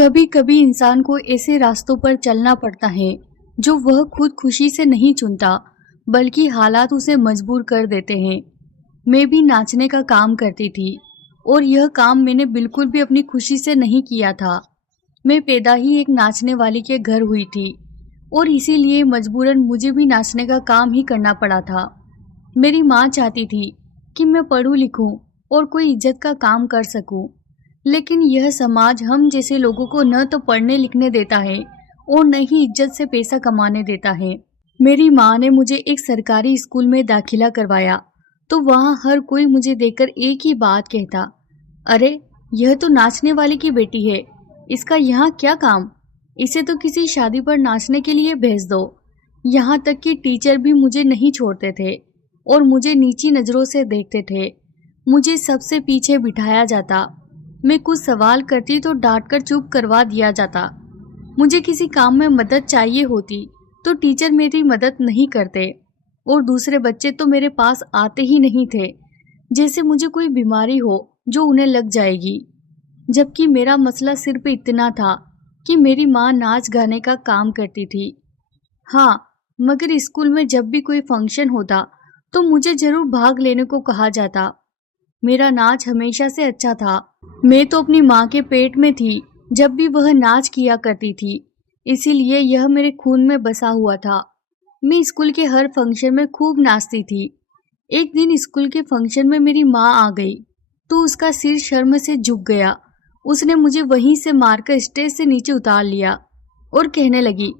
कभी कभी इंसान को ऐसे रास्तों पर चलना पड़ता है जो वह खुद खुशी से नहीं चुनता, बल्कि हालात उसे मजबूर कर देते हैं। मैं भी नाचने का काम करती थी और यह काम मैंने बिल्कुल भी अपनी खुशी से नहीं किया था। मैं पैदा ही एक नाचने वाली के घर हुई थी और इसीलिए मजबूरन मुझे भी नाचने का काम ही करना पड़ा था। मेरी माँ चाहती थी कि मैं पढ़ूं लिखूं और कोई इज्जत का काम कर सकूं, लेकिन यह समाज हम जैसे लोगों को न तो पढ़ने लिखने देता है और न ही इज्जत से पैसा कमाने देता है। मेरी माँ ने मुझे एक सरकारी स्कूल में दाखिला करवाया तो वहाँ हर कोई मुझे देखकर एक ही बात कहता, अरे यह तो नाचने वाली की बेटी है, इसका यहाँ क्या काम, इसे तो किसी शादी पर नाचने के लिए भेज दो। यहाँ तक कि टीचर भी मुझे नहीं छोड़ते थे और मुझे नीची नज़रों से देखते थे। मुझे सबसे पीछे बिठाया जाता। मैं कुछ सवाल करती तो डांटकर चुप करवा दिया जाता। मुझे किसी काम में मदद चाहिए होती तो टीचर मेरी मदद नहीं करते और दूसरे बच्चे तो मेरे पास आते ही नहीं थे, जैसे मुझे कोई बीमारी हो जो उन्हें लग जाएगी। जबकि मेरा मसला सिर्फ इतना था कि मेरी माँ नाच गाने का काम करती थी। हाँ, मगर स्कूल में जब भी कोई फंक्शन होता तो मुझे जरूर भाग लेने को कहा जाता। मेरा नाच हमेशा से अच्छा था। मैं तो अपनी माँ के पेट में थी जब भी वह नाच किया करती थी, इसीलिए यह मेरे खून में बसा हुआ था। मैं स्कूल के हर फंक्शन में खूब नाचती थी। एक दिन स्कूल के फंक्शन में मेरी माँ आ गई तो उसका सिर शर्म से झुक गया। उसने मुझे वहीं से मारकर स्टेज से नीचे उतार लिया और कहने लगी,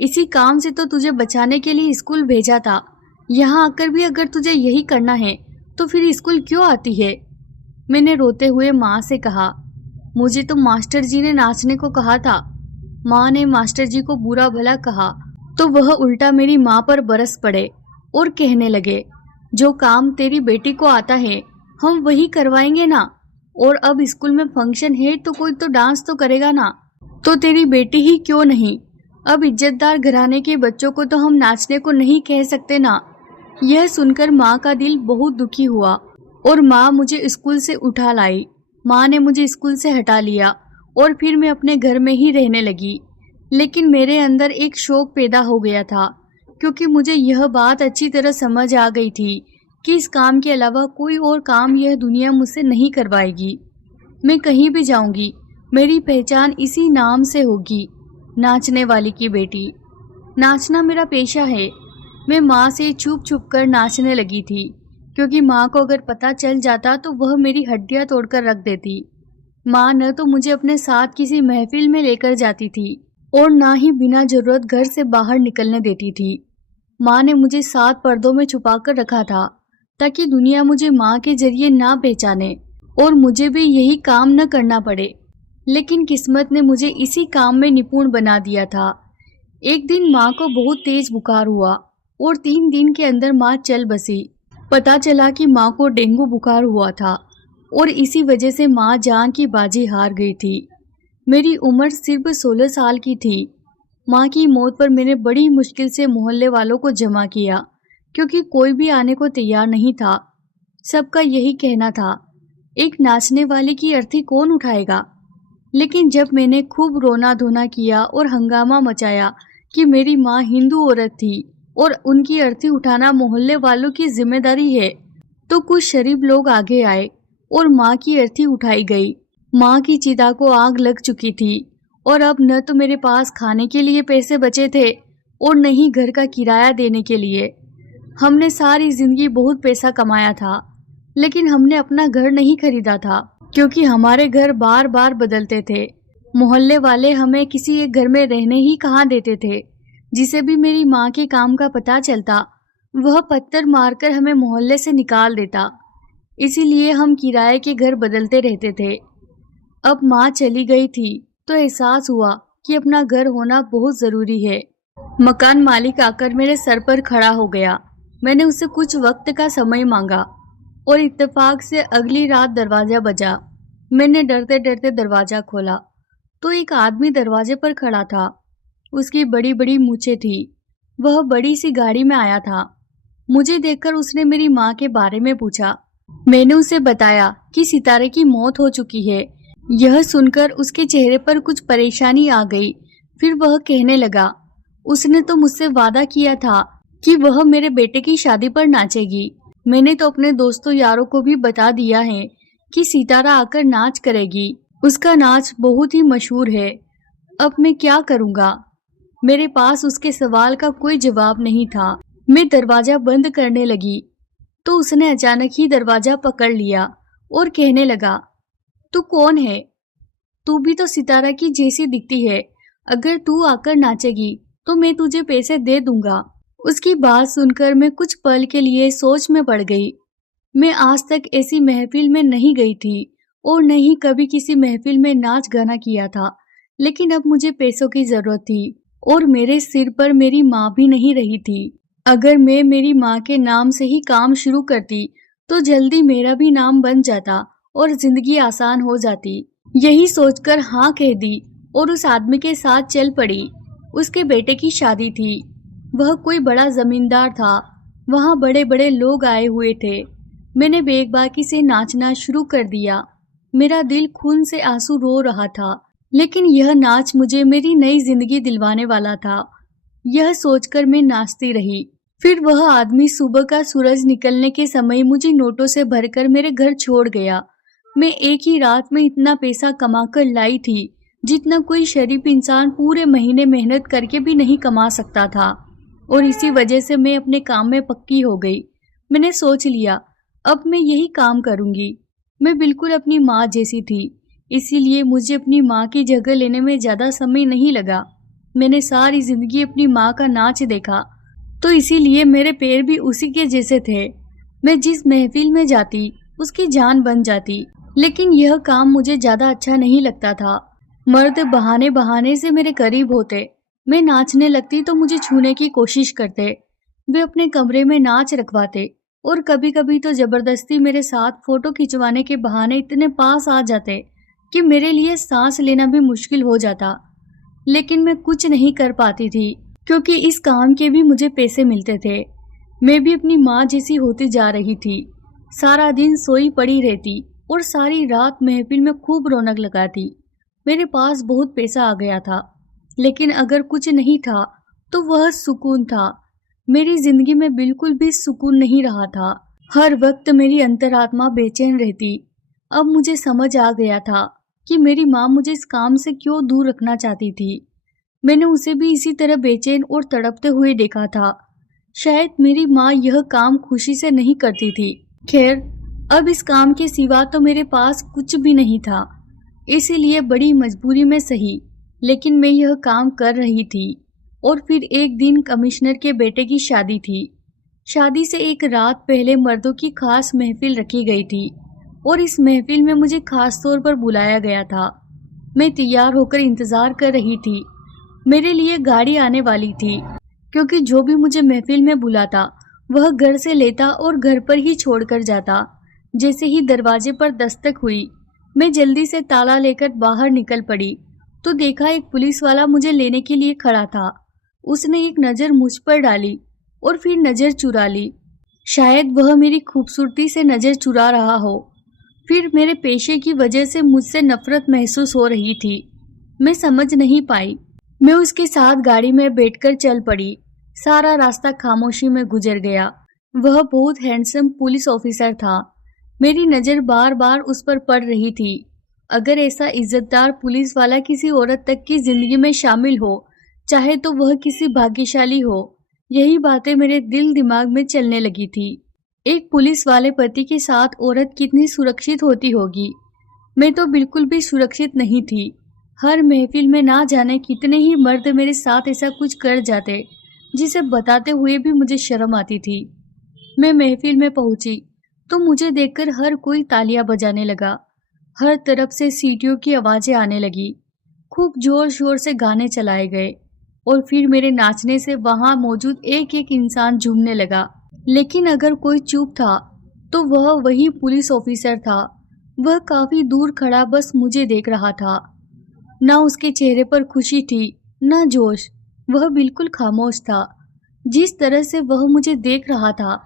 इसी काम से तो तुझे बचाने के लिए स्कूल भेजा था, यहाँ आकर भी अगर तुझे यही करना है तो फिर स्कूल क्यों आती है। मैंने रोते हुए माँ से कहा, मुझे तो मास्टर जी ने नाचने को कहा था। माँ ने मास्टर जी को बुरा भला कहा तो वह उल्टा मेरी माँ पर बरस पड़े और कहने लगे, जो काम तेरी बेटी को आता है हम वही करवाएंगे ना, और अब स्कूल में फंक्शन है तो कोई तो डांस तो करेगा ना, तो तेरी बेटी ही क्यों नहीं। अब इज्जतदार घराने के बच्चों को तो हम नाचने को नहीं कह सकते ना। यह सुनकर माँ का दिल बहुत दुखी हुआ और माँ मुझे स्कूल से उठा लाई। माँ ने मुझे स्कूल से हटा लिया और फिर मैं अपने घर में ही रहने लगी। लेकिन मेरे अंदर एक शौक पैदा हो गया था, क्योंकि मुझे यह बात अच्छी तरह समझ आ गई थी कि इस काम के अलावा कोई और काम यह दुनिया मुझसे नहीं करवाएगी। मैं कहीं भी जाऊंगी मेरी पहचान इसी नाम से होगी, नाचने वाली की बेटी। नाचना मेरा पेशा है। मैं माँ से छुप छुप कर नाचने लगी थी, क्योंकि माँ को अगर पता चल जाता तो वह मेरी हड्डियाँ तोड़कर रख देती। माँ न तो मुझे अपने साथ किसी महफिल में लेकर जाती थी और ना ही बिना जरूरत घर से बाहर निकलने देती थी। माँ ने मुझे 7 पर्दों में छुपा कर रखा था ताकि दुनिया मुझे माँ के जरिए ना पहचाने और मुझे भी यही काम न करना पड़े। लेकिन किस्मत ने मुझे इसी काम में निपुण बना दिया था। एक दिन माँ को बहुत तेज बुखार हुआ और 3 दिन के अंदर माँ चल बसी। पता चला कि माँ को डेंगू बुखार हुआ था और इसी वजह से माँ जान की बाजी हार गई थी। मेरी उम्र सिर्फ 16 साल की थी। माँ की मौत पर मैंने बड़ी मुश्किल से मोहल्ले वालों को जमा किया, क्योंकि कोई भी आने को तैयार नहीं था। सबका यही कहना था, एक नाचने वाले की अर्थी कौन उठाएगा। लेकिन जब मैंने खूब रोना धोना किया और हंगामा मचाया कि मेरी माँ हिंदू औरत थी और उनकी अर्थी उठाना मोहल्ले वालों की जिम्मेदारी है, तो कुछ शरीफ लोग आगे आए और माँ की अर्थी उठाई गई। माँ की चिता को आग लग चुकी थी और अब न तो मेरे पास खाने के लिए पैसे बचे थे और न ही घर का किराया देने के लिए। हमने सारी जिंदगी बहुत पैसा कमाया था, लेकिन हमने अपना घर नहीं खरीदा था, क्योंकि हमारे घर बार बार बदलते थे। मोहल्ले वाले हमें किसी एक घर में रहने ही कहाँ देते थे। जिसे भी मेरी माँ के काम का पता चलता वह पत्थर मारकर हमें मोहल्ले से निकाल देता। इसीलिए हम किराए के घर बदलते रहते थे। अब माँ चली गई थी तो एहसास हुआ कि अपना घर होना बहुत जरूरी है। मकान मालिक आकर मेरे सर पर खड़ा हो गया। मैंने उससे कुछ वक्त का समय मांगा और इत्तेफाक से अगली रात दरवाजा बजा। मैंने डरते डरते दरवाजा खोला तो एक आदमी दरवाजे पर खड़ा था। उसकी बड़ी बड़ी मूछें थी। वह बड़ी सी गाड़ी में आया था। मुझे देखकर उसने मेरी माँ के बारे में पूछा। मैंने उसे बताया कि सितारे की मौत हो चुकी है, यह सुनकर उसके चेहरे पर कुछ परेशानी आ गई। फिर वह कहने लगा, उसने तो मुझसे वादा किया था कि वह मेरे बेटे की शादी पर नाचेगी। मैंने तो अपने दोस्तों यारों को भी बता दिया है कि सितारा आकर नाच करेगी। उसका नाच बहुत ही मशहूर है। अब मैं क्या करूँगा? मेरे पास उसके सवाल का कोई जवाब नहीं था। मैं दरवाजा बंद करने लगी तो उसने अचानक ही दरवाजा पकड़ लिया और कहने लगा, तू कौन है? तू भी तो सितारा की जैसी दिखती है। अगर तू आकर नाचेगी तो मैं तुझे पैसे दे दूंगा। उसकी बात सुनकर मैं कुछ पल के लिए सोच में पड़ गई। मैं आज तक ऐसी महफिल में नहीं गई थी और न ही कभी किसी महफिल में नाच गाना किया था। लेकिन अब मुझे पैसों की जरूरत थी और मेरे सिर पर मेरी माँ भी नहीं रही थी। अगर मैं मेरी माँ के नाम से ही काम शुरू करती तो जल्दी मेरा भी नाम बन जाता और जिंदगी आसान हो जाती। यही सोचकर हाँ कह दी और उस आदमी के साथ चल पड़ी। उसके बेटे की शादी थी। वह कोई बड़ा जमींदार था। वहाँ बड़े बड़े लोग आए हुए थे। मैंने बेबाकी से नाचना शुरू कर दिया। मेरा दिल खून से आंसू रो रहा था, लेकिन यह नाच मुझे मेरी नई जिंदगी दिलवाने वाला था। यह सोचकर मैं नाचती रही। फिर वह आदमी सुबह का सूरज निकलने के समय मुझे नोटों से भरकर मेरे घर छोड़ गया। मैं एक ही रात में इतना पैसा कमाकर लाई थी जितना कोई शरीफ इंसान पूरे महीने मेहनत करके भी नहीं कमा सकता था। और इसी वजह से मैं अपने काम में पक्की हो गई। मैंने सोच लिया, अब मैं यही काम करूंगी। मैं बिल्कुल अपनी माँ जैसी थी, इसीलिए मुझे अपनी माँ की जगह लेने में ज्यादा समय नहीं लगा। मैंने सारी जिंदगी अपनी माँ का नाच देखा, तो इसीलिए मेरे पैर भी उसी के जैसे थे। मैं जिस महफिल में जाती उसकी जान बन जाती। लेकिन यह काम मुझे ज्यादा अच्छा नहीं लगता था। मर्द बहाने बहाने से मेरे करीब होते। मैं नाचने लगती तो मुझे छूने की कोशिश करते। वे अपने कमरे में नाच रखवाते और कभी कभी तो जबरदस्ती मेरे साथ फोटो खिंचवाने के बहाने इतने पास आ जाते कि मेरे लिए सांस लेना भी मुश्किल हो जाता। लेकिन मैं कुछ नहीं कर पाती थी, क्योंकि इस काम के भी मुझे पैसे मिलते थे। मैं भी अपनी माँ जैसी होती जा रही थी। सारा दिन सोई पड़ी रहती और सारी रात महफिल में खूब रौनक लगाती। मेरे पास बहुत पैसा आ गया था, लेकिन अगर कुछ नहीं था तो वह सुकून था। मेरी जिंदगी में बिल्कुल भी सुकून नहीं रहा था। हर वक्त मेरी अंतरात्मा बेचैन रहती। अब मुझे समझ आ गया था कि मेरी माँ मुझे इस काम से क्यों दूर रखना चाहती थी। मैंने उसे भी इसी तरह बेचैन और तड़पते हुए देखा था। शायद मेरी माँ यह काम खुशी से नहीं करती थी। खैर, अब इस काम के सिवा तो मेरे पास कुछ भी नहीं था, इसीलिए बड़ी मजबूरी में सही, लेकिन मैं यह काम कर रही थी। और फिर एक दिन कमिश्नर के बेटे की शादी थी। शादी से एक रात पहले मर्दों की खास महफिल रखी गई थी और इस महफिल में मुझे खास तौर पर बुलाया गया था। मैं तैयार होकर इंतजार कर रही थी। मेरे लिए गाड़ी आने वाली थी, क्योंकि जो भी मुझे महफिल में बुलाता वह घर से लेता और घर पर ही छोड़कर जाता। जैसे ही दरवाजे पर दस्तक हुई, मैं जल्दी से ताला लेकर बाहर निकल पड़ी तो देखा एक पुलिस वाला मुझे लेने के लिए खड़ा था। उसने एक नज़र मुझ पर डाली और फिर नज़र चुरा ली। शायद वह मेरी खूबसूरती से नज़र चुरा रहा हो। फिर मेरे पेशे की वजह से मुझसे नफरत महसूस हो रही थी। मैं समझ नहीं पाई। मैं उसके साथ गाड़ी में बैठकर चल पड़ी। सारा रास्ता खामोशी में गुजर गया। वह बहुत हैंडसम पुलिस ऑफिसर था। मेरी नज़र बार बार उस पर पड़ रही थी। अगर ऐसा इज्जतदार पुलिस वाला किसी औरत तक की जिंदगी में शामिल हो, चाहे तो वह किसी भाग्यशाली हो। यही बातें मेरे दिल दिमाग में चलने लगी थी। एक पुलिस वाले पति के साथ औरत कितनी सुरक्षित होती होगी। मैं तो बिल्कुल भी सुरक्षित नहीं थी। हर महफिल में ना जाने कितने ही मर्द मेरे साथ ऐसा कुछ कर जाते, जिसे बताते हुए भी मुझे शर्म आती थी। मैं महफिल में पहुंची तो मुझे देखकर हर कोई तालियां बजाने लगा। हर तरफ से सीटियों की आवाजें आने लगी। खूब जोर शोर से गाने चलाए गए और फिर मेरे नाचने से वहां मौजूद एक एक इंसान झूमने लगा। लेकिन अगर कोई चुप था तो वह वही पुलिस ऑफिसर था। वह काफी दूर खड़ा बस मुझे देख रहा था। ना उसके चेहरे पर खुशी थी, ना जोश। वह बिल्कुल खामोश था। जिस तरह से वह मुझे देख रहा था,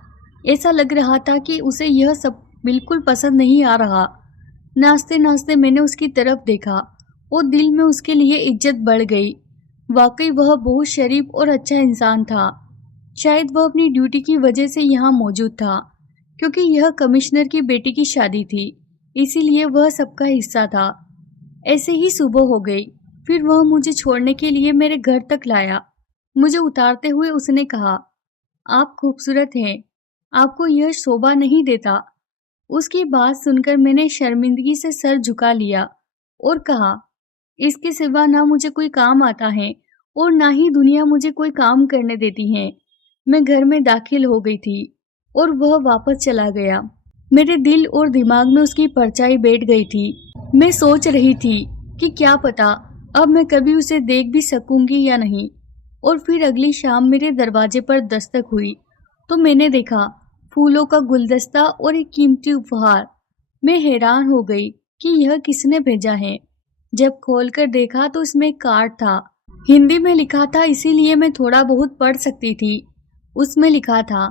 ऐसा लग रहा था कि उसे यह सब बिल्कुल पसंद नहीं आ रहा। नाचते नाचते मैंने उसकी तरफ देखा और दिल में उसके लिए इज्जत बढ़ गई। वाकई वह बहुत शरीफ और अच्छा इंसान था। शायद वह अपनी ड्यूटी की वजह से यहाँ मौजूद था, क्योंकि यह कमिश्नर की बेटी की शादी थी, इसीलिए वह सबका हिस्सा था। ऐसे ही सुबह हो गई। फिर वह मुझे छोड़ने के लिए मेरे घर तक लाया। मुझे उतारते हुए उसने कहा, आप खूबसूरत हैं, आपको यह शोभा नहीं देता। उसकी बात सुनकर मैंने शर्मिंदगी से सर झुका लिया और कहा, इसके सिवा ना मुझे कोई काम आता है और ना ही दुनिया मुझे कोई काम करने देती है। मैं घर में दाखिल हो गई थी और वह वापस चला गया। मेरे दिल और दिमाग में उसकी परछाई बैठ गई थी। मैं सोच रही थी कि क्या पता अब मैं कभी उसे देख भी सकूंगी या नहीं। और फिर अगली शाम मेरे दरवाजे पर दस्तक हुई तो मैंने देखा फूलों का गुलदस्ता और एक कीमती उपहार। मैं हैरान हो गई कि यह किसने भेजा है। जब खोलकर देखा तो इसमें एक कार्ड था। हिंदी में लिखा था, इसीलिए मैं थोड़ा बहुत पढ़ सकती थी। उसमें लिखा था,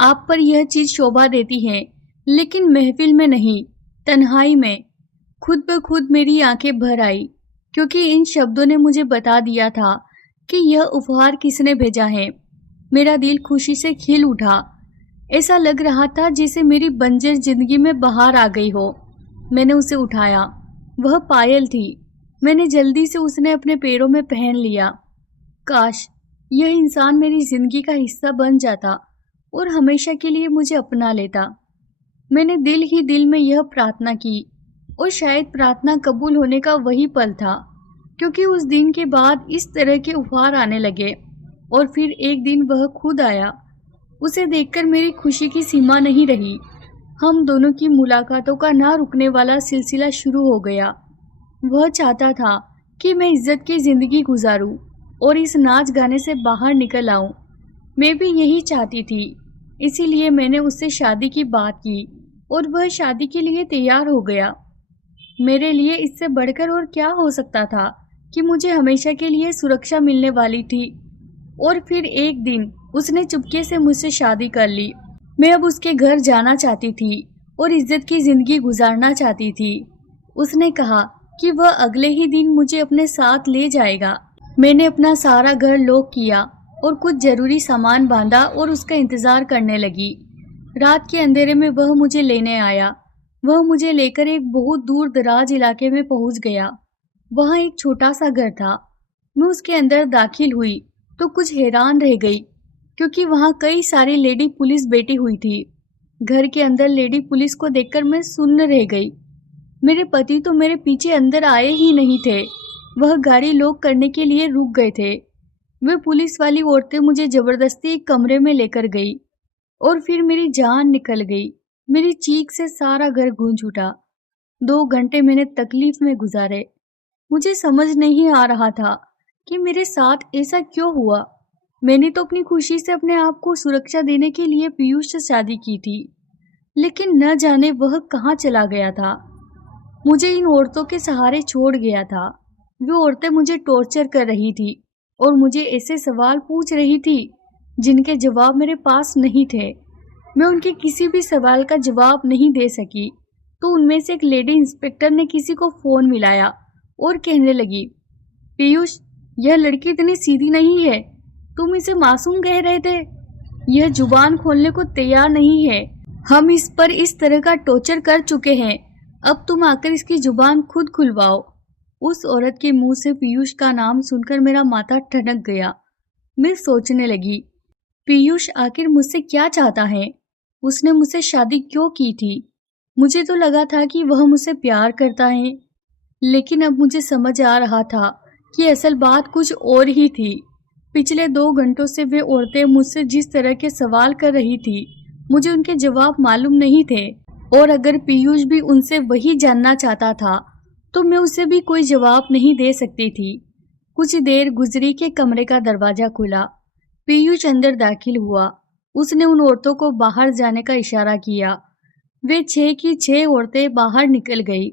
आप पर यह चीज शोभा देती है, लेकिन महफिल में नहीं, तन्हाई में। खुद ब खुद मेरी आंखें भर आई, क्योंकि इन शब्दों ने मुझे बता दिया था कि यह उपहार किसने भेजा है। मेरा दिल खुशी से खिल उठा। ऐसा लग रहा था जैसे मेरी बंजर जिंदगी में बहार आ गई हो। मैंने उसे उठाया। वह पायल थी। मैंने जल्दी से उसने अपने पैरों में पहन लिया। काश यह इंसान मेरी जिंदगी का हिस्सा बन जाता और हमेशा के लिए मुझे अपना लेता। मैंने दिल ही दिल में यह प्रार्थना की और शायद प्रार्थना कबूल होने का वही पल था, क्योंकि उस दिन के बाद इस तरह के उपहार आने लगे। और फिर एक दिन वह खुद आया। उसे देखकर मेरी खुशी की सीमा नहीं रही। हम दोनों की मुलाकातों का ना रुकने वाला सिलसिला शुरू हो गया। वह चाहता था कि मैं इज्जत की जिंदगी गुजारूं और इस नाच गाने से बाहर निकल आऊं। मैं भी यही चाहती थी, इसीलिए मैंने उससे शादी की बात की और वह शादी के लिए तैयार हो गया। मेरे लिए इससे बढ़कर और क्या हो सकता था कि मुझे हमेशा के लिए सुरक्षा मिलने वाली थी। और फिर एक दिन उसने चुपके से मुझसे शादी कर ली। मैं अब उसके घर जाना चाहती थी और इज्जत की जिंदगी गुजारना चाहती थी। उसने कहा कि वह अगले ही दिन मुझे अपने साथ ले जाएगा। मैंने अपना सारा घर लॉक किया और कुछ जरूरी सामान बांधा और उसका इंतजार करने लगी। रात के अंधेरे में वह मुझे लेने आया। वह मुझे लेकर एक बहुत दूर दराज इलाके में पहुंच गया। वहां एक छोटा सा घर था। मैं उसके अंदर दाखिल हुई तो कुछ हैरान रह गई, क्योंकि वहां कई सारी लेडी पुलिस बैठी हुई थी। घर के अंदर लेडी पुलिस को देखकर मैं सुन्न रह गई। मेरे पति तो मेरे पीछे अंदर आए ही नहीं थे। वह गाड़ी लॉक करने के लिए रुक गए थे। वे पुलिस वाली औरतें मुझे जबरदस्ती एक कमरे में लेकर गई और फिर मेरी जान निकल गई। मेरी चीख से सारा घर गूंज उठा। 2 घंटे मैंने तकलीफ में गुजारे। मुझे समझ नहीं आ रहा था कि मेरे साथ ऐसा क्यों हुआ। मैंने तो अपनी खुशी से अपने आप को सुरक्षा देने के लिए पीयूष से शादी की थी, लेकिन न जाने वह कहाँ चला गया था। मुझे इन औरतों के सहारे छोड़ गया था। वो औरतें मुझे टॉर्चर कर रही थी और मुझे ऐसे सवाल पूछ रही थी जिनके जवाब मेरे पास नहीं थे। मैं उनके किसी भी सवाल का जवाब नहीं दे सकी। तो उनमें से एक लेडी इंस्पेक्टर ने किसी को फोन मिलाया और कहने लगी, पीयूष, यह लड़की इतनी सीधी नहीं है। तुम इसे मासूम कह रहे थे। यह जुबान खोलने को तैयार नहीं है। हम इस पर इस तरह का टॉर्चर कर चुके हैं। अब तुम आकर इसकी जुबान खुद खुलवाओ। उस औरत के मुंह से पीयूष का नाम सुनकर मेरा माथा ठनक गया। मैं सोचने लगी, पीयूष आखिर मुझसे क्या चाहता है? उसने मुझसे शादी क्यों की थी? मुझे तो लगा था कि वह मुझसे प्यार करता है, लेकिन अब मुझे समझ आ रहा था कि असल बात कुछ और ही थी। पिछले 2 घंटों से वे औरतें मुझसे जिस तरह के सवाल कर रही थी, मुझे उनके जवाब मालूम नहीं थे। और अगर पीयूष भी उनसे वही जानना चाहता था तो मैं उसे भी कोई जवाब नहीं दे सकती थी। कुछ देर गुजरी के कमरे का दरवाजा खुला। पीयूष अंदर दाखिल हुआ। उसने उन औरतों को बाहर जाने का इशारा किया। वे 6 की 6 औरतें बाहर निकल गई।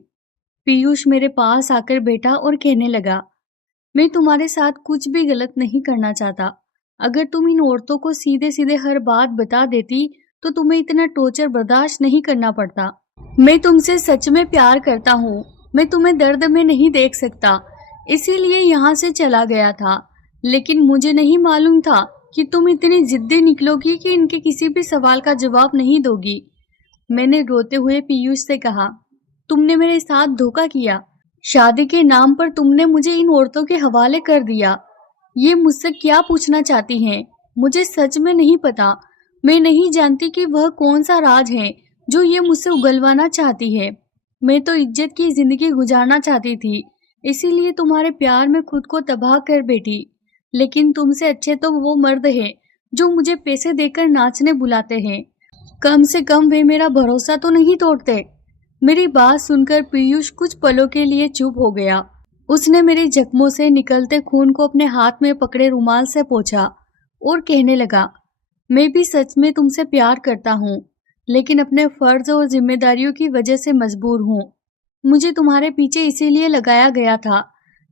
पीयूष मेरे पास आकर बैठा और कहने लगा, मैं तुम्हारे साथ कुछ भी गलत नहीं करना चाहता। अगर तुम इन औरतों को सीधे सीधे हर बात बता देती तो तुम्हें इतना टॉर्चर बर्दाश्त नहीं करना पड़ता। मैं तुमसे सच में प्यार करता हूँ। मैं तुम्हें दर्द में नहीं देख सकता, इसीलिए यहाँ से चला गया था। लेकिन मुझे नहीं मालूम था कि तुम इतनी जिद्दी निकलोगी कि इनके किसी भी सवाल का जवाब नहीं दोगी। मैंने रोते हुए पीयूष से कहा, तुमने मेरे साथ धोखा किया। शादी के नाम पर तुमने मुझे इन औरतों के हवाले कर दिया। ये मुझसे क्या पूछना चाहती हैं? मुझे सच में नहीं पता। मैं नहीं जानती कि वह कौन सा राज है जो ये मुझसे उगलवाना चाहती है। मैं तो इज्जत की जिंदगी गुजारना चाहती थी, इसीलिए तुम्हारे प्यार में खुद को तबाह कर बैठी। लेकिन तुमसे अच्छे तो वो मर्द हैं जो मुझे पैसे देकर नाचने बुलाते हैं। कम से कम वे मेरा भरोसा तो नहीं तोड़ते। मेरी बात सुनकर पीयूष कुछ पलों के लिए चुप हो गया। उसने मेरे जख्मों से निकलते खून को अपने हाथ में पकड़े रुमाल से पोंछा और कहने लगा, मैं भी सच में तुमसे प्यार करता हूँ, लेकिन अपने फर्ज और जिम्मेदारियों की वजह से मजबूर हूँ। मुझे तुम्हारे पीछे इसीलिए लगाया गया था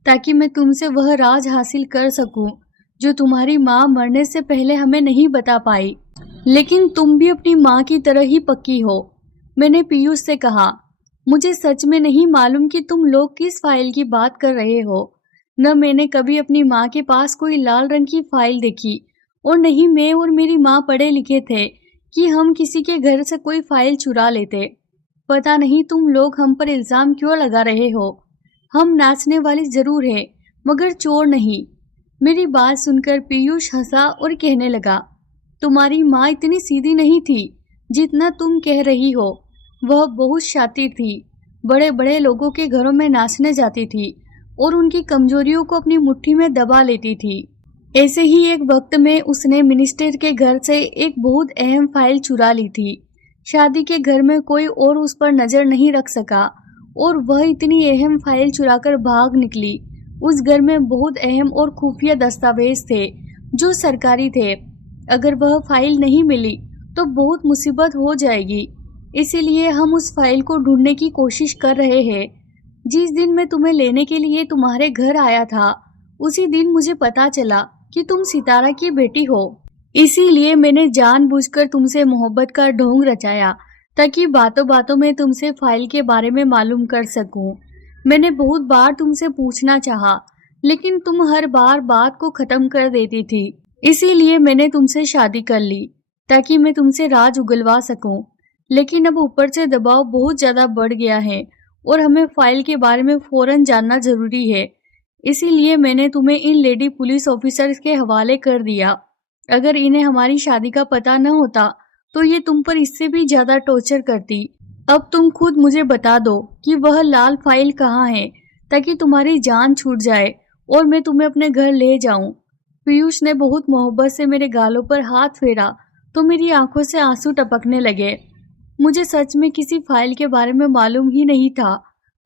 ताकि मैं तुमसे वह राज हासिल कर सकूं जो तुम्हारी माँ मरने से पहले हमें नहीं बता पाई। लेकिन तुम भी अपनी माँ की तरह ही पक्की हो। मैंने पीयूष से कहा, मुझे सच में नहीं मालूम कि तुम लोग किस फाइल की बात कर रहे हो। न मैंने कभी अपनी माँ के पास कोई लाल रंग की फाइल देखी, और नहीं मैं और मेरी माँ पढ़े लिखे थे कि हम किसी के घर से कोई फाइल चुरा लेते। पता नहीं तुम लोग हम पर इल्जाम क्यों लगा रहे हो। हम नाचने वाली जरूर है, मगर चोर नहीं। मेरी बात सुनकर पीयूष हंसा और कहने लगा, तुम्हारी माँ इतनी सीधी नहीं थी जितना तुम कह रही हो। वह बहुत शातिर थी, बड़े बड़े लोगों के घरों में नाचने जाती थी और उनकी कमजोरियों को अपनी मुट्ठी में दबा लेती थी। ऐसे ही एक वक्त में उसने मिनिस्टर के घर से एक बहुत अहम फाइल चुरा ली थी। शादी के घर में कोई और उस पर नजर नहीं रख सका और वह इतनी अहम फाइल चुराकर भाग निकली। उस घर में बहुत अहम और खुफिया दस्तावेज थे जो सरकारी थे। अगर वह फाइल नहीं मिली तो बहुत मुसीबत हो जाएगी। इसीलिए हम उस फाइल को ढूंढने की कोशिश कर रहे हैं। जिस दिन मैं तुम्हें लेने के लिए तुम्हारे घर आया था, उसी दिन मुझे पता चला कि तुम सितारा की बेटी हो। इसीलिए मैंने जानबूझकर तुमसे मोहब्बत का ढोंग रचाया ताकि बातों बातों में तुमसे फाइल के बारे में मालूम कर सकूं। मैंने बहुत बार तुमसे पूछना चाहा, लेकिन तुम हर बार बात को खत्म कर देती थी। इसीलिए मैंने तुमसे शादी कर ली ताकि मैं तुमसे राज उगलवा सकूं। लेकिन अब ऊपर से दबाव बहुत ज्यादा बढ़ गया है और हमें फाइल के बारे में फौरन जानना जरूरी है। इसीलिए मैंने तुम्हें इन लेडी पुलिस ऑफिसर्स के हवाले कर दिया। अगर इन्हें हमारी शादी का पता न होता तो ये तुम पर इससे भी ज्यादा टॉर्चर करती। अब तुम खुद मुझे बता दो कि वह लाल फाइल कहाँ है ताकि तुम्हारी जान छूट जाए और मैं तुम्हें अपने घर ले जाऊं। पीयूष ने बहुत मोहब्बत से मेरे गालों पर हाथ फेरा तो मेरी आंखों से आंसू टपकने लगे। मुझे सच में किसी फाइल के बारे में मालूम ही नहीं था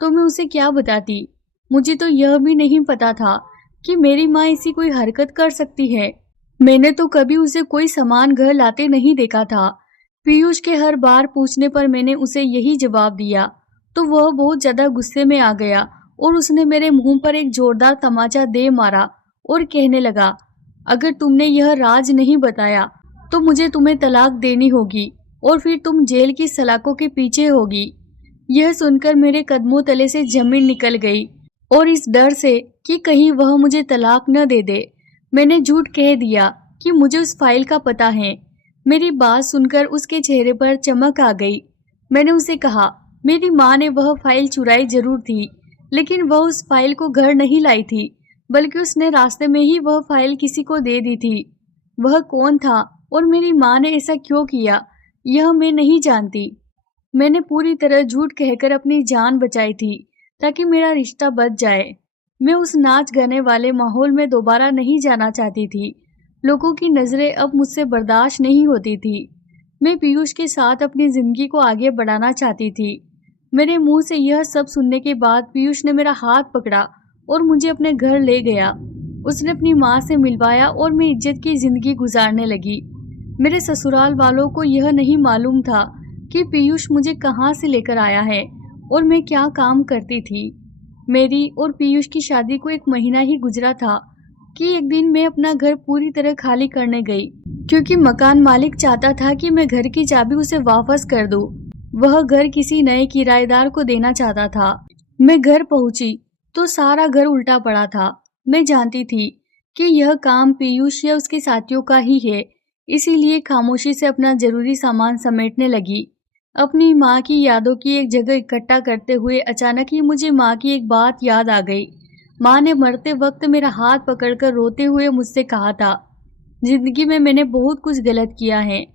तो मैं उसे क्या बताती। मुझे तो यह भी नहीं पता था कि मेरी माँ ऐसी कोई हरकत कर सकती है। मैंने तो कभी उसे कोई सामान घर लाते नहीं देखा था। पीयूष के हर बार पूछने पर मैंने उसे यही जवाब दिया तो वह बहुत ज्यादा गुस्से में आ गया और उसने मेरे मुंह पर एक जोरदार तमाचा दे मारा और कहने लगा, अगर तुमने यह राज नहीं बताया तो मुझे तुम्हें तलाक देनी होगी और फिर तुम जेल की सलाखों के पीछे होगी। यह सुनकर मेरे कदमों तले से जमीन निकल गई और इस डर से कि कहीं वह मुझे तलाक न दे दे, मैंने झूठ कह दिया कि मुझे उस फाइल का पता है। मेरी बात सुनकर उसके चेहरे पर चमक आ गई। मैंने उसे कहा, मेरी माँ ने वह फाइल चुराई जरूर थी, लेकिन वह उस फाइल को घर नहीं लाई थी, बल्कि उसने रास्ते में ही वह फाइल किसी को दे दी थी। वह कौन था और मेरी माँ ने ऐसा क्यों किया, यह मैं नहीं जानती। मैंने पूरी तरह झूठ कहकर अपनी जान बचाई थी ताकि मेरा रिश्ता बच जाए। मैं उस नाच गाने वाले माहौल में दोबारा नहीं जाना चाहती थी। लोगों की नजरें अब मुझसे बर्दाश्त नहीं होती थी। मैं पीयूष के साथ अपनी जिंदगी को आगे बढ़ाना चाहती थी। मेरे मुंह से यह सब सुनने के बाद पीयूष ने मेरा हाथ पकड़ा और मुझे अपने घर ले गया। उसने अपनी माँ से मिलवाया और मैं इज्जत की जिंदगी गुजारने लगी। मेरे ससुराल वालों को यह नहीं मालूम था कि पीयूष मुझे कहाँ से लेकर आया है और मैं क्या काम करती थी। मेरी और पीयूष की शादी को 1 महीना ही गुजरा था कि एक दिन मैं अपना घर पूरी तरह खाली करने गई, क्योंकि मकान मालिक चाहता था कि मैं घर की चाबी उसे वापस कर दूं। वह घर किसी नए किराएदार को देना चाहता था। मैं घर पहुंची तो सारा घर उल्टा पड़ा था। मैं जानती थी कि यह काम पीयूष या उसके साथियों का ही है, इसीलिए खामोशी से अपना जरूरी सामान समेटने लगी। अपनी माँ की यादों की एक जगह इकट्ठा करते हुए अचानक ही मुझे माँ की एक बात याद आ गई। माँ ने मरते वक्त मेरा हाथ पकड़कर रोते हुए मुझसे कहा था, जिंदगी में मैंने बहुत कुछ गलत किया है,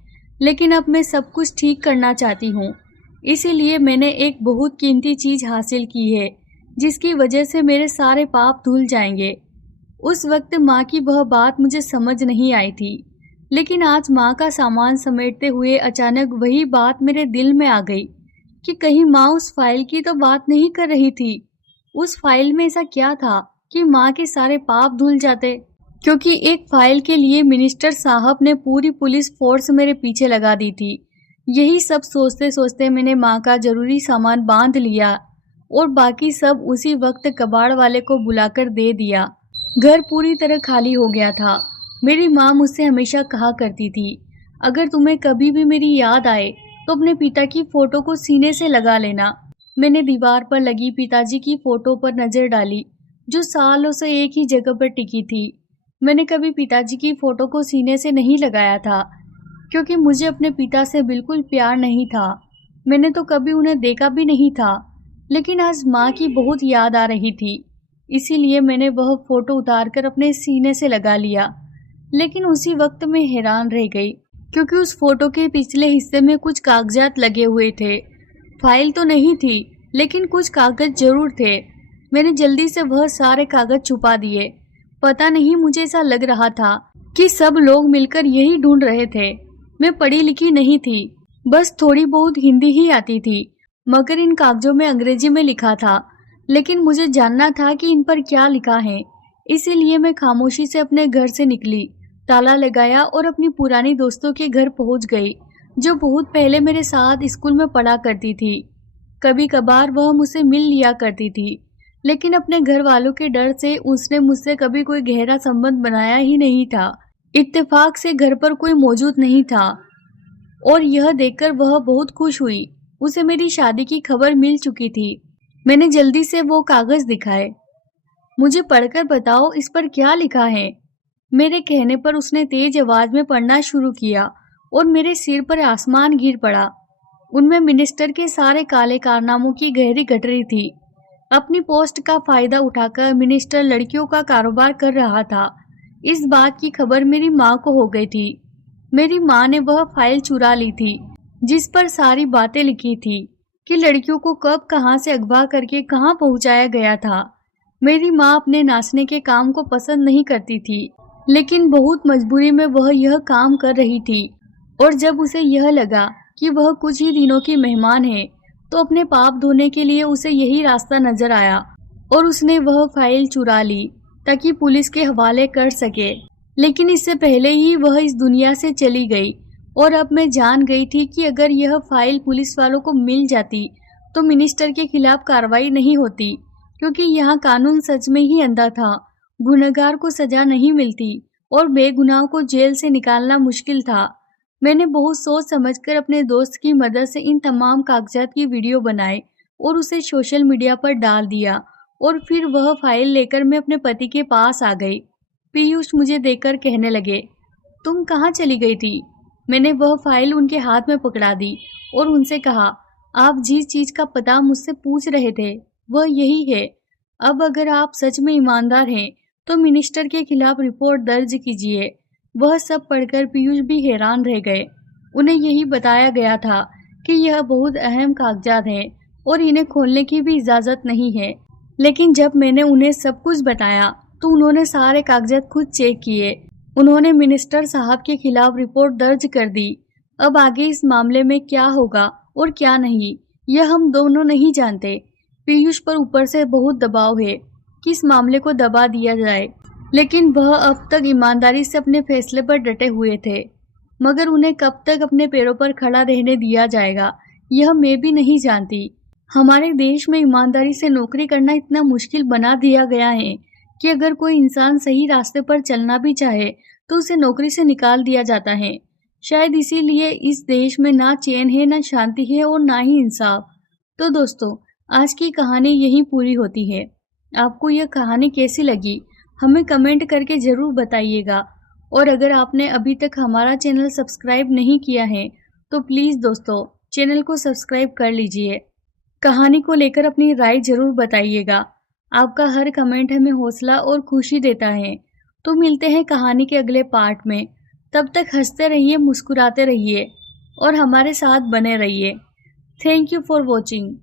लेकिन अब मैं सब कुछ ठीक करना चाहती हूँ। इसीलिए मैंने एक बहुत कीमती चीज हासिल की है, जिसकी वजह से मेरे सारे पाप धुल जाएंगे। उस वक्त माँ की वह बात मुझे समझ नहीं आई थी, लेकिन आज माँ का सामान समेटते हुए अचानक वही बात मेरे दिल में आ गई कि कहीं माँ उस फाइल की तो बात नहीं कर रही थी। उस फाइल में ऐसा क्या था कि माँ के सारे पाप धुल जाते? क्योंकि एक फाइल के लिए मिनिस्टर साहब ने पूरी पुलिस फोर्स मेरे पीछे लगा दी थी। यही सब सोचते सोचते मैंने माँ का जरूरी सामान बांध लिया और बाकी सब उसी वक्त कबाड़ वाले को बुलाकर दे दिया। घर पूरी तरह खाली हो गया था। मेरी माँ मुझसे हमेशा कहा करती थी, अगर तुम्हें कभी भी मेरी याद आए तो अपने पिता की फोटो को सीने से लगा लेना। मैंने दीवार पर लगी पिताजी की फोटो पर नजर डाली, जो सालों से एक ही जगह पर टिकी थी। मैंने कभी पिताजी की फोटो को सीने से नहीं लगाया था, क्योंकि मुझे अपने पिता से बिल्कुल प्यार नहीं था। मैंने तो कभी उन्हें देखा भी नहीं था, लेकिन आज माँ की बहुत याद आ रही थी, इसीलिए मैंने वह फोटो उतारकर अपने सीने से लगा लिया। लेकिन उसी वक्त मैं हैरान रह गई, क्योंकि उस फोटो के पिछले हिस्से में कुछ कागजात लगे हुए थे। फाइल तो नहीं थी, लेकिन कुछ कागज जरूर थे। मैंने जल्दी से वह सारे कागज छुपा दिए। पता नहीं, मुझे ऐसा लग रहा था कि सब लोग मिलकर यही ढूंढ रहे थे। मैं पढ़ी लिखी नहीं थी, बस थोड़ी बहुत हिंदी ही आती थी, मगर इन कागजों में अंग्रेजी में लिखा था। लेकिन मुझे जानना था कि इन पर क्या लिखा है, इसीलिए मैं खामोशी से अपने घर से निकली, ताला लगाया और अपनी पुरानी दोस्तों के घर पहुंच गई, जो बहुत पहले मेरे साथ स्कूल में पढ़ा करती थी। कभी कभार वह मुझसे मिल लिया करती थी, लेकिन अपने घर वालों के डर से उसने मुझसे कभी कोई गहरा संबंध बनाया ही नहीं था। इत्तेफाक से घर पर कोई मौजूद नहीं था और यह देखकर वह बहुत खुश हुई। उसे मेरी शादी की खबर मिल चुकी थी। मैंने जल्दी से वो कागज दिखाए। मुझे पढ़कर बताओ, इस पर क्या लिखा है? मेरे कहने पर उसने तेज आवाज में पढ़ना शुरू किया और मेरे सिर पर आसमान गिर पड़ा। उनमें मिनिस्टर के सारे काले कारनामों की गहरी गठरी थी। अपनी पोस्ट का फायदा उठाकर मिनिस्टर लड़कियों का कारोबार कर रहा था। इस बात की खबर मेरी माँ को हो गई थी। मेरी माँ ने वह फाइल चुरा ली थी, जिस पर सारी बातें लिखी थी कि लड़कियों को कब कहाँ से अगवा करके कहाँ पहुँचाया गया था। मेरी माँ अपने नाचने के काम को पसंद नहीं करती थी, लेकिन बहुत मजबूरी में वह यह काम कर रही थी। और जब उसे यह लगा कि वह कुछ ही दिनों की मेहमान है, तो अपने पाप धोने के लिए उसे यही रास्ता नजर आया और उसने वह फाइल चुरा ली ताकि पुलिस के हवाले कर सके। लेकिन इससे पहले ही वह इस दुनिया से चली गई और अब मैं जान गई थी कि अगर यह फाइल पुलिस वालों को मिल जाती तो मिनिस्टर के खिलाफ कार्रवाई नहीं होती, क्योंकि यहाँ कानून सच में ही अंधा था। गुनहगार को सजा नहीं मिलती और बेगुनाह को जेल से निकालना मुश्किल था। मैंने बहुत सोच समझकर अपने दोस्त की मदद से इन तमाम कागजात की वीडियो बनाई और उसे सोशल मीडिया पर डाल दिया और फिर वह फाइल लेकर मैं अपने पति के पास आ गई। पीयूष मुझे देखकर कहने लगे, तुम कहाँ चली गई थी? मैंने वह फाइल उनके हाथ में पकड़ा दी और उनसे कहा, आप जिस चीज का पता मुझसे पूछ रहे थे वह यही है। अब अगर आप सच में ईमानदार हैं तो मिनिस्टर के खिलाफ रिपोर्ट दर्ज कीजिए। वह सब पढ़कर पीयूष भी हैरान रह गए। उन्हें यही बताया गया था कि यह बहुत अहम कागजात हैं और इन्हें खोलने की भी इजाज़त नहीं है। लेकिन जब मैंने उन्हें सब कुछ बताया तो उन्होंने सारे कागजात खुद चेक किए। उन्होंने मिनिस्टर साहब के खिलाफ रिपोर्ट दर्ज कर दी। अब आगे इस मामले में क्या होगा और क्या नहीं, यह हम दोनों नहीं जानते। पीयूष पर ऊपर से बहुत दबाव है कि इस मामले को दबा दिया जाए, लेकिन वह अब तक ईमानदारी से अपने फैसले पर डटे हुए थे। मगर उन्हें कब तक अपने पैरों पर खड़ा रहने दिया जाएगा, यह मैं भी नहीं जानती। हमारे देश में ईमानदारी से नौकरी करना इतना मुश्किल बना दिया गया है कि अगर कोई इंसान सही रास्ते पर चलना भी चाहे तो उसे नौकरी से निकाल दिया जाता है। शायद इसीलिए इस देश में ना चैन है, ना शांति है और ना ही इंसाफ। तो दोस्तों, आज की कहानी यहीं पूरी होती है। आपको यह कहानी कैसी लगी हमें कमेंट करके ज़रूर बताइएगा। और अगर आपने अभी तक हमारा चैनल सब्सक्राइब नहीं किया है तो प्लीज़ दोस्तों चैनल को सब्सक्राइब कर लीजिए। कहानी को लेकर अपनी राय ज़रूर बताइएगा। आपका हर कमेंट हमें हौसला और खुशी देता है। तो मिलते हैं कहानी के अगले पार्ट में। तब तक हंसते रहिए, मुस्कुराते रहिए और हमारे साथ बने रहिए। Thank you for watching.